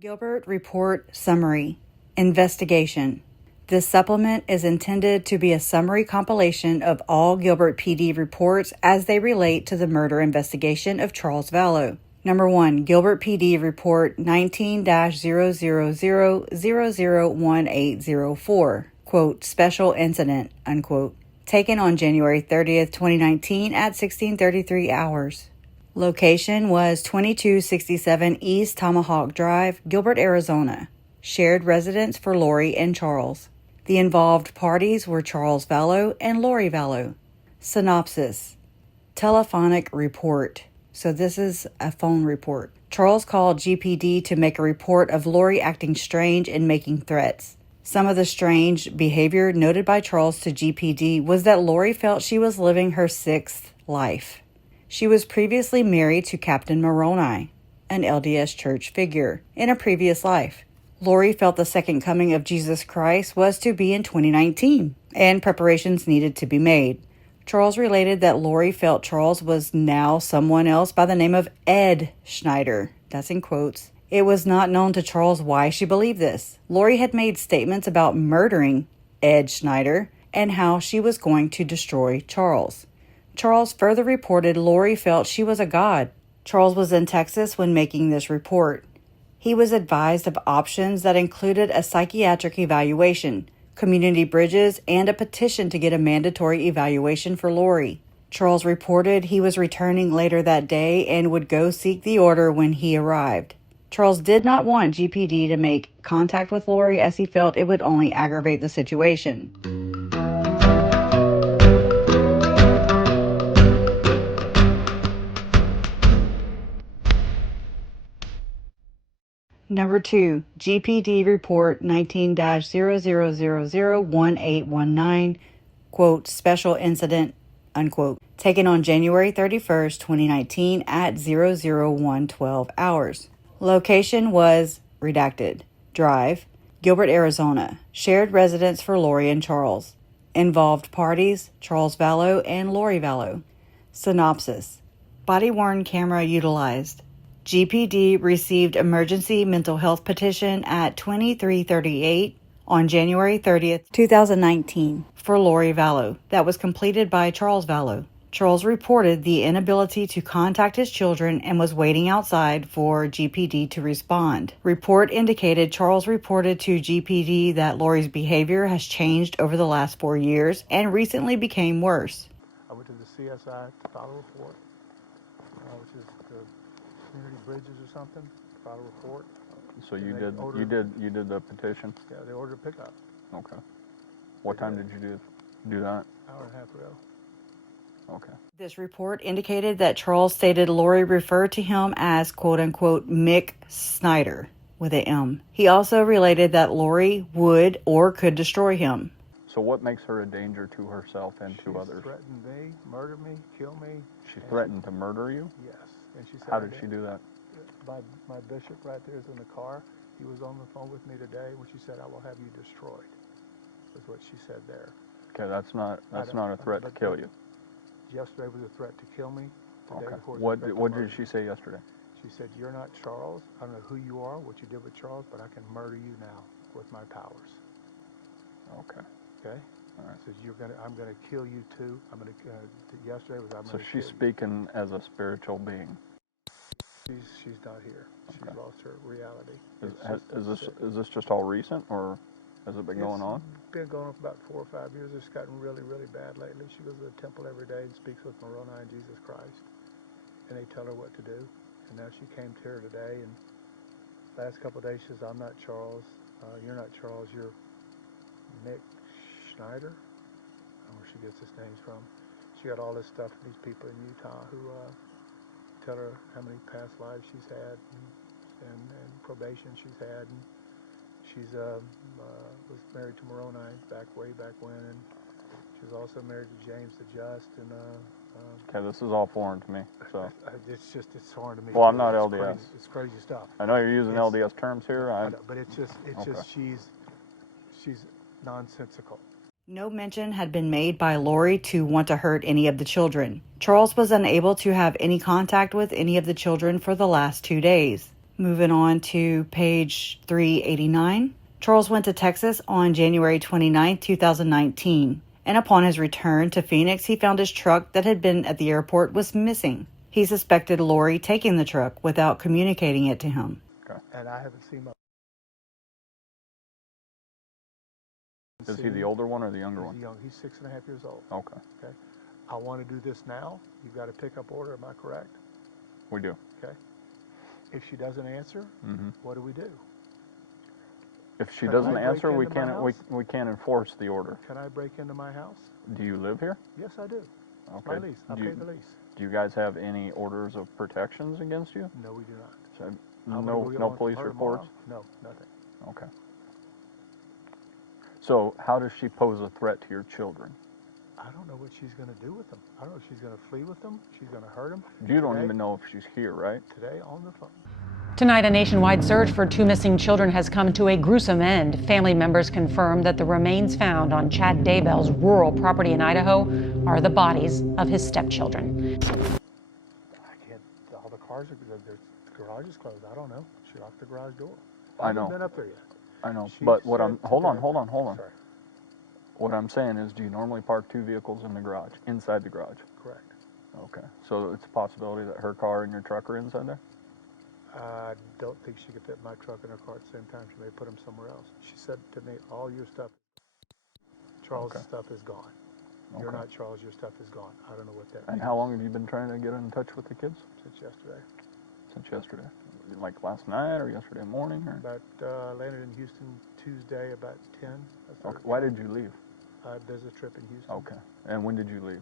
Gilbert Report Summary. Investigation. This supplement is intended to be a summary compilation of all Gilbert PD reports as they relate to the murder investigation of Charles Vallow. Number 1. Gilbert PD Report 19-000001804. Quote, special incident, unquote. Taken on January 30th, 2019 at 16:33 hours. Location was 2267 East Tomahawk Drive, Gilbert, Arizona. Shared residence for Lori and Charles. The involved parties were Charles Vallow and Lori Vallow. Synopsis. Telephonic report. So this is a phone report. Charles called GPD to make a report of Lori acting strange and making threats. Some of the strange behavior noted by Charles to GPD was that Lori felt she was living her sixth life. She was previously married to Captain Moroni, an LDS church figure, in a previous life. Lori felt the second coming of Jesus Christ was to be in 2019, and preparations needed to be made. Charles related that Lori felt Charles was now someone else by the name of Ed Schneider. That's in quotes. It was not known to Charles why she believed this. Lori had made statements about murdering Ed Schneider and how she was going to destroy Charles. Charles further reported Lori felt she was a god. Charles was in Texas when making this report. He was advised of options that included a psychiatric evaluation, community bridges, and a petition to get a mandatory evaluation for Lori. Charles reported he was returning later that day and would go seek the order when he arrived. Charles did not want GPD to make contact with Lori as he felt it would only aggravate the situation. Number 2, GPD Report 19-00001819, quote, special incident, unquote, taken on January 31st, 2019 at 00112 hours. Location was redacted. Drive, Gilbert, Arizona. Shared residence for Lori and Charles. Involved parties, Charles Vallow and Lori Vallow. Synopsis. Body-worn camera utilized. GPD received emergency mental health petition at 2338 on January 30th, 2019 for Lori Vallow that was completed by Charles Vallow. Charles reported the inability to contact his children and was waiting outside for GPD to respond. Report indicated Charles reported to GPD that Lori's behavior has changed over the last 4 years and recently became worse. I went to the CSI to file a report, which is the community bridges or something, file a report. So you did the petition? Yeah, they ordered a pickup. Okay. What time did you do that? Hour and a half ago. Okay. This report indicated that Charles stated Lori referred to him as quote-unquote Mick Snyder with an M. He also related that Lori would or could destroy him. So what makes her a danger to herself and to others? She threatened me, murder me, kill me. She threatened to murder you? Yes. And she said, how did she do that? My bishop right there is in the car. He was on the phone with me today when she said, I will have you destroyed. That's what she said there. Okay, that's not a threat to kill you. Yesterday was a threat to kill me. Okay. What did she say yesterday? She said, you're not Charles. I don't know who you are, what you did with Charles, but I can murder you now with my powers. Okay. Okay? All right. Says I'm gonna kill you too. Yesterday was I'm gonna. So she's speaking as a spiritual being. She's not here. She's lost her reality. Is this just all recent, or has it been going on? It's been going on for about 4 or 5 years. It's gotten really, really bad lately. She goes to the temple every day and speaks with Moroni and Jesus Christ, and they tell her what to do. And now she came to her today, and last couple of days she says, I'm not Charles. You're not Charles. You're Mick Schneider. I don't know where she gets his names from. She got all this stuff from these people in Utah who tell her how many past lives she's had and probation she's had. And she's was married to Moroni way back when, and she was also married to James the Just. And okay, this is all foreign to me. So it's foreign to me. Well, I'm not LDS. It's crazy stuff. I know you're using LDS terms here. I know, but it's just she's nonsensical. No mention had been made by Lori to want to hurt any of the children. Charles was unable to have any contact with any of the children for the last 2 days. Moving on to page 389. Charles went to Texas on January 29, 2019, and upon his return to Phoenix, he found his truck that had been at the airport was missing. He suspected Lori taking the truck without communicating it to him. Okay. And I haven't seen my... Is he the older one or the younger one? He's young. He's 6.5 years old. Okay. Okay. I want to do this now. You've got a pickup order. Am I correct? We do. Okay. If she doesn't answer, what do we do? If she Can doesn't I break answer, we into my can't house? we can't enforce the order. Can I break into my house? Do you live here? Yes, I do. Okay. My lease. I pay the lease. Do you guys have any orders of protections against you? No, we do not. So, I'm gonna go get no one police from her reports? tomorrow. No, nothing. Okay. So how does she pose a threat to your children? I don't know what she's going to do with them. I don't know if she's going to flee with them. She's going to hurt them. You don't even know if she's here, right? Today on the phone. Tonight, a nationwide search for 2 missing children has come to a gruesome end. Family members confirm that the remains found on Chad Daybell's rural property in Idaho are the bodies of his stepchildren. I can't. All the cars are. The garage is closed. I don't know. She locked the garage door. I haven't been up there yet. I know. She But what I'm said hold on. Sorry. What I'm saying is, do you normally park 2 vehicles in the garage, inside the garage? Correct. Okay. So it's a possibility that her car and your truck are inside there? I don't think she could fit my truck and her car at the same time. She may put them somewhere else. She said to me, all your stuff, Charles' stuff is gone. You're not Charles, your stuff is gone. I don't know what that means. And how long have you been trying to get in touch with the kids? Since yesterday. Since yesterday. Like last night or yesterday morning? Or? Landed in Houston Tuesday about 10. Okay. Why did you leave? There's a trip in Houston. Okay. And when did you leave?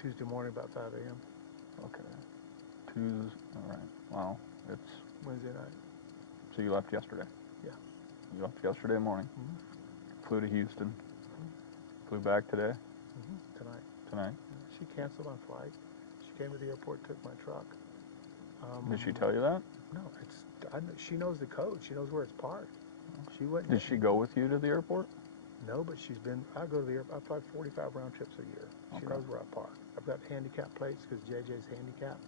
Tuesday morning about 5 a.m. Okay. Tuesday. All right. Wow. It's Wednesday night. So you left yesterday? Yeah. You left yesterday morning. Flew to Houston. Flew back today? Tonight. Tonight? She canceled my flight. She came to the airport, took my truck. Did she tell you that? No, she knows the code. She knows where it's parked. She wouldn't. Did she go with you to the airport? No, but she's been. I go to the airport. I fly 45 round trips a year. She knows where I park. I've got handicap plates because JJ's handicapped.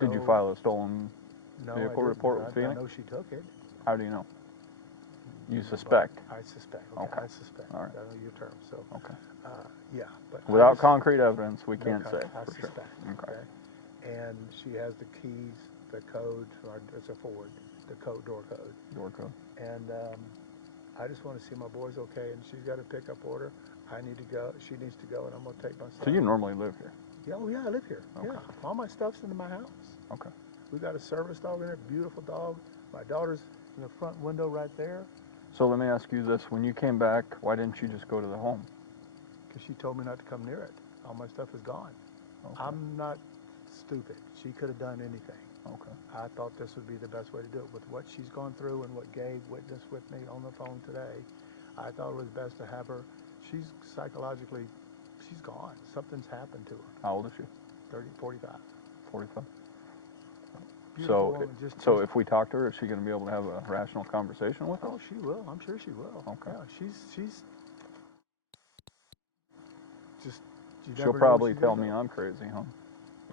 Did you file a stolen vehicle report with I Phoenix? know she took it. How do you know? You suspect? I suspect. Okay. I suspect. All right. I know your term. So. Okay. Yeah, but Without concrete evidence, we can't say I for sure. suspect. Okay. And she has the keys, the code. It's a Ford, the code, door code. Door code. And I just want to see my boys okay. And she's got a pickup order. I need to go. She needs to go, and I'm gonna take my son. So you normally live here? Yeah. Oh yeah, I live here. Okay. Yeah. All my stuff's in my house. Okay. We got a service dog in there, beautiful dog. My daughter's in the front window right there. So let me ask you this: when you came back, why didn't you just go to the home? Because she told me not to come near it. All my stuff is gone. Okay. I'm not stupid. She could have done anything. Okay. I thought this would be the best way to do it. With what she's gone through and what Gabe witnessed with me on the phone today, I thought it was best to have her. She's psychologically, she's gone. Something's happened to her. How old is she? 45. 45. Beautiful So, woman, if we talk to her, is she going to be able to have a rational conversation with us? Oh, she will. I'm sure she will. Okay. Yeah, she's just. You She'll never know what probably she's tell gonna me do. I'm crazy, huh?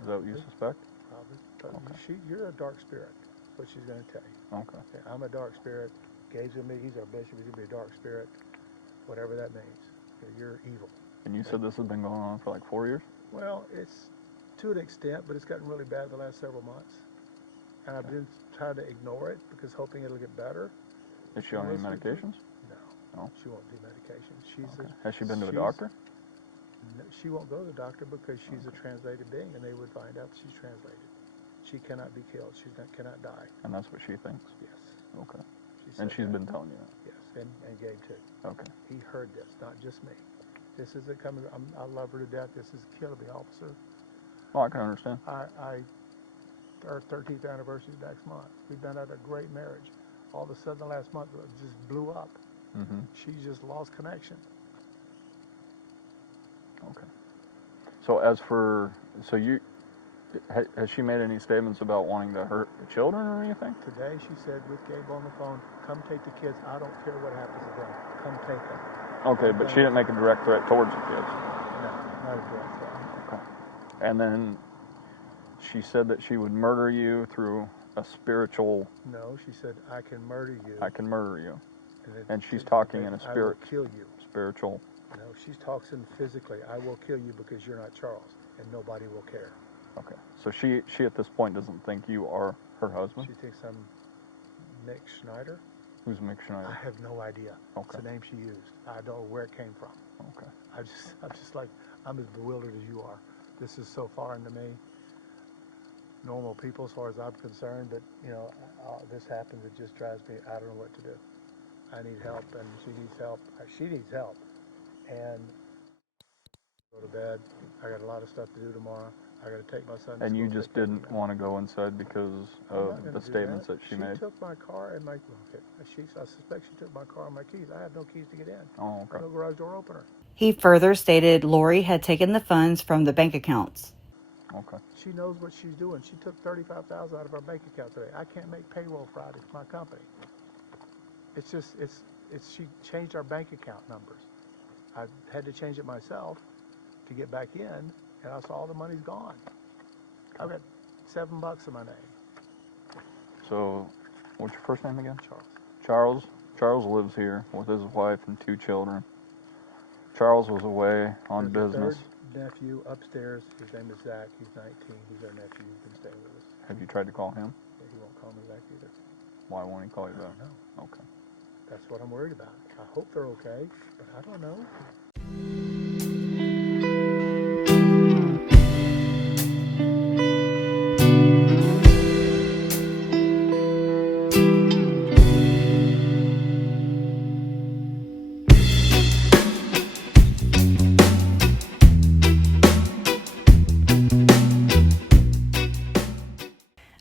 Is that what you suspect? Probably. But Okay. you're a dark spirit. That's what she's going to tell you. Okay. Okay, I'm a dark spirit. Gabe's going to be. He's our bishop. He's going to be a dark spirit. Whatever that means. Okay, you're evil. And you said this has been going on for like 4 years? Well, it's to an extent, but it's gotten really bad the last several months. And I've been trying to ignore it because hoping it'll get better. Is she on any medications? No. She won't do medication. Has she been to a doctor? No, she won't go to the doctor because she's a translated being, and they would find out she's translated. She cannot be killed. She cannot die. And that's what she thinks? Yes. Okay. And she's been telling you that? Yes, and Gabe too. Okay. He heard this, not just me. This isn't coming. I love her to death. This is killing me, officer. Well, I can understand. Our 13th anniversary is next month. We've been at a great marriage. All of a sudden, the last month, it just blew up. She just lost connection. Okay. So has she made any statements about wanting to hurt the children or anything? Today, she said with Gabe on the phone, come take the kids. I don't care what happens to them. Come take them. Okay, but she didn't make a direct threat towards the kids? No, not a direct threat. Okay. And then she said that she would murder you through a spiritual, No, she said, I can murder you. I can murder you. it- And she's it- talking in a I spirit, will kill you. spiritual. No, she's talking physically. I will kill you because you're not Charles, and nobody will care. Okay. So she at this point doesn't think you are her husband? She thinks I'm Mick Schneider. Who's Mick I Schneider? have no idea. Okay. It's the name she used. I don't know where it came from. Okay. I'm just like, I'm as bewildered as you are. This is so foreign to me. Normal people, as far as I'm concerned, but this happens. It just drives me. I don't know what to do. I need help, and she needs help. She needs help, and go to bed. I got a lot of stuff to do tomorrow. I got to take my son to And school. you just didn't want to go inside because of the statements that she made? She took my car and my. Okay, I suspect she took my car and my keys. I have no keys to get in. Oh, okay. No garage door opener. He further stated Lori had taken the funds from the bank accounts. Okay. She knows what she's doing. She took $35,000 out of our bank account today. I can't make payroll Friday for my company. It's just she changed our bank account numbers. I had to change it myself to get back in, and I saw all the money's gone. I've got $7 in my name. So, what's your first name again? Charles. Charles. Charles lives here with his wife and 2 children. Charles was away on There's business. A third nephew upstairs. His name is Zach. He's 19. He's our nephew. He's been staying with us. Have you tried to call him? But he won't call me back either. Why won't he call you I back? don't know. Okay. That's what I'm worried about. I hope they're okay, but I don't know.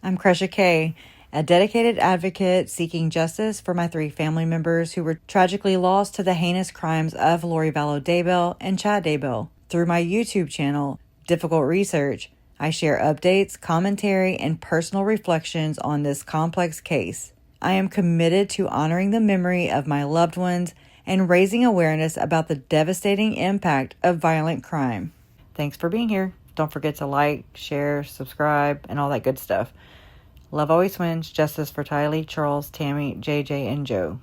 I'm Cresha Kay, a dedicated advocate seeking justice for my 3 family members who were tragically lost to the heinous crimes of Lori Vallow Daybell and Chad Daybell. Through my YouTube channel, Difficult Research, I share updates, commentary, and personal reflections on this complex case. I am committed to honoring the memory of my loved ones and raising awareness about the devastating impact of violent crime. Thanks for being here. Don't forget to like, share, subscribe, and all that good stuff. Love always wins. Justice for Tylee, Charles, Tammy, JJ, and Joe.